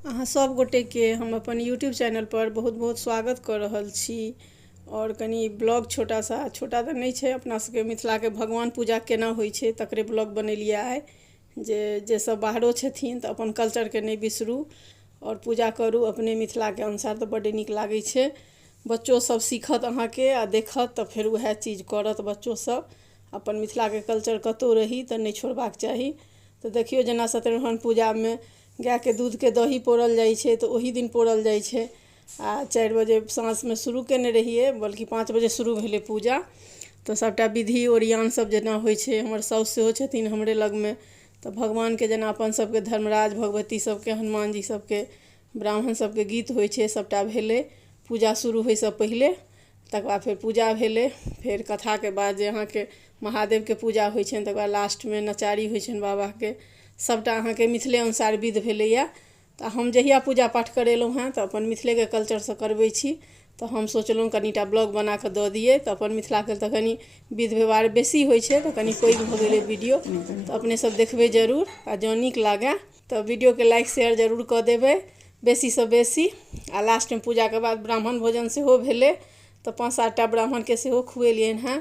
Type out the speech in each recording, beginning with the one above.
अहाँ सब गोटे के हम अपन यूट्यूब चैनल पर बहुत बहुत स्वागत कर रहल छी। और कनी ब्लॉग छोटा तो नहीं है, अपना सबके मिथिला के भगवान पूजा केना होइ छै तकरे ब्लॉग बनेलिए आइ। जे सब बाहरो छथिन तो अपन कल्चर के नहीं बिसरू और पूजा करू अपने मिथिला के अनुसार, तो बड़े नीक लागै छै। बच्चों सब सीखत अहाँ के आ देखत तो फिर वह चीज करत। बच्चों सब अपन मिथिला के कल्चर कतौ रही तो नहीं छोड़बाक चाही। तो देखियो जेना सत्यनारायण पूजा में गाय के दूध के दही पौरल जाइ छै तो वही दिन पौरल जाइ छै। आ 4 बजे साँझ में शुरू केने रहिए, बल्कि 5 बजे शुरू भेले पूजा। तो सबटा विधि ओरियान सब जेना होइ छै, हमर साउस सेहो छथिन हमरे लग में। तो भगवान के जेना अपन सबके धर्मराज भगवती सबके हनुमान जी सबके ब्राह्मण सबके गीत होइ छै, सबटा भेले। पूजा शुरू होइ से पहिले तकर बाद फिर पूजा भेले। फिर कथा के बाद जे अहाँ के महादेव के पूजा होइ छनि तकर बाद लास्ट में नचारी होइ छनि बाबा के। सबटा अहाँ के मिथिले अनुसार विध भेलैया। तो हम जहिया पूजा पाठ करेलहुँ हैं तो अपन मिथिले के कल्चर से करबै छी। तो हम सोचलहुँ कनीटा ब्लॉग बना के दऽ दिए। तो अपन मिथिला के तो कनी विध व्यवहार बेसी होइ छै तो कनी पैघ भऽ गेलै वीडियो, तो अपने सब देखबै जरूर। आ जँ नीक लागे तो वीडियो के लाइक शेयर जरूर कऽ देबै बेसी से बेसी। आ लास्ट में पूजा के बाद ब्राह्मण भोजन सेहो भेलै, तो 5-7 टा ब्राह्मण के सेहो खुएलियन हैं।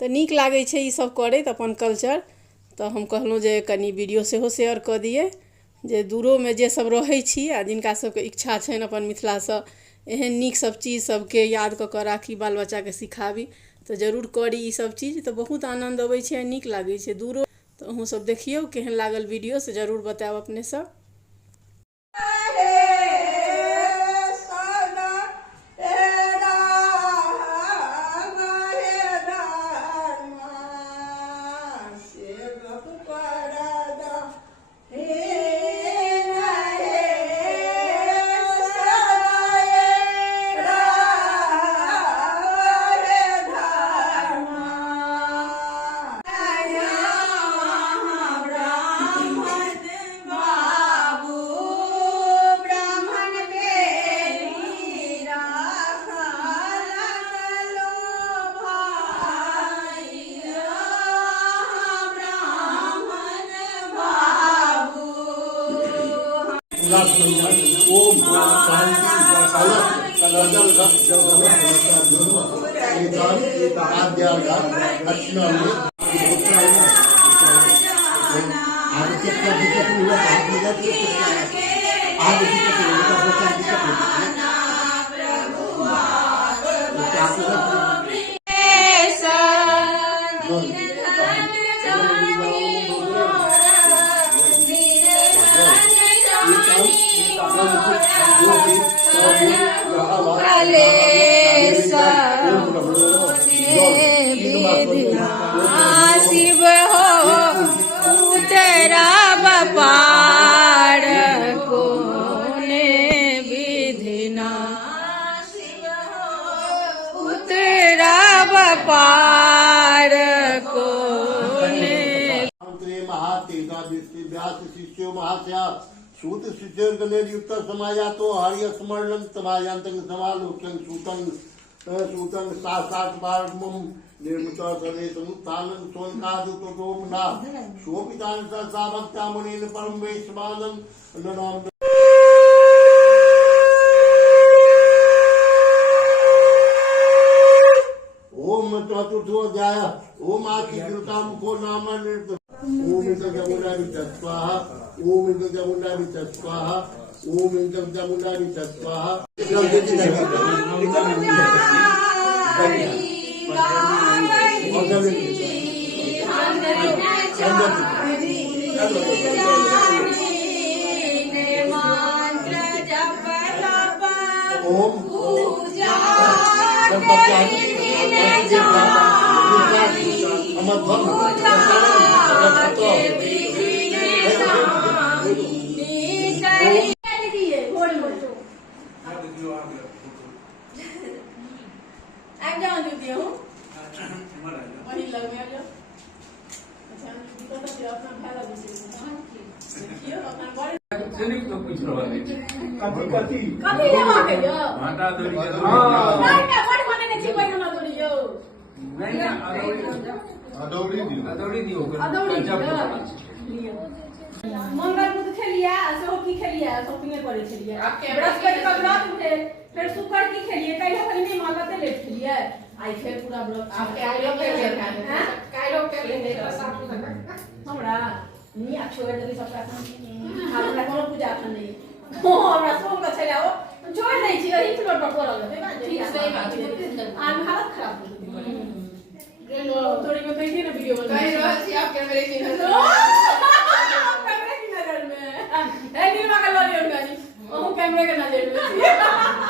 तो नीक लागै छै ई सब करैत अपन कल्चर। तो हम कहलहुँ जे कनी वीडियो सेहो शेयर कऽ दिए, जे दूरो में जे सब रहै छी आ जिनका सबके इच्छा छनि अपन मिथिला से एहन नीक सब चीज सबके याद कऽ कऽ राखी, बाल बच्चा के सिखाबी। तो जरूर करी ई सब चीज, तो बहुत आनंद अबै छै, नीक लागै छै दूरो। तो अहूँ सब देखियौ केहन लागल वीडियो से जरूर बताएब अपने सब। ओम शांति शिव हो तेरा बपार कोने विधिना, शिव हो तेरा बपार कोने। व्यास शिष्यो महाशया सूत शिष्युक्त समायातो हरिय स्मरणं समायांतं समालोक्यं सूतं साक्षात् पारमं निर्मित समुत्थानं सोनकादुतोमना शोभितान् साभक्तामुनीन् परम वैश्वानं ननाम। ओम चतुर्थोऽध्याय। ओम आखिकृतां को नाम निर्त। ओम इंद्रजमुंडारि स्वाहा। ओम इंद्रजमुंडारि स्वाहा। ओम इंद्रजमुंडारि स्वाहा। मंगल खेलिए सेहो की खेलिए शॉपिंग करे छलिए आप के बृहस्पति का व्रत भेल फिर शुक्र की खेलिए कहियो कहीं नहीं मालते लेट खेलिए आई फिर पूरा व्रत आपके आइलो के लिए हैं काइलो के लिए साफ हमरा नहीं आ छोड़ देबी सब हमरा कोनो पूजा एखन नहीं हमरा सोम का छले ओ छोड़ दै छी एही फ्लोर पर पड़ल रहै ठीक सही बात है आज हालत खराब हो गई थोड़ी में कही थी ना वीडियो बना कह रहा छी आप कैमरे की नजर कैमरे की नजर में है नहीं मगर लो लियो गाड़ी ओ कैमरे के नजर में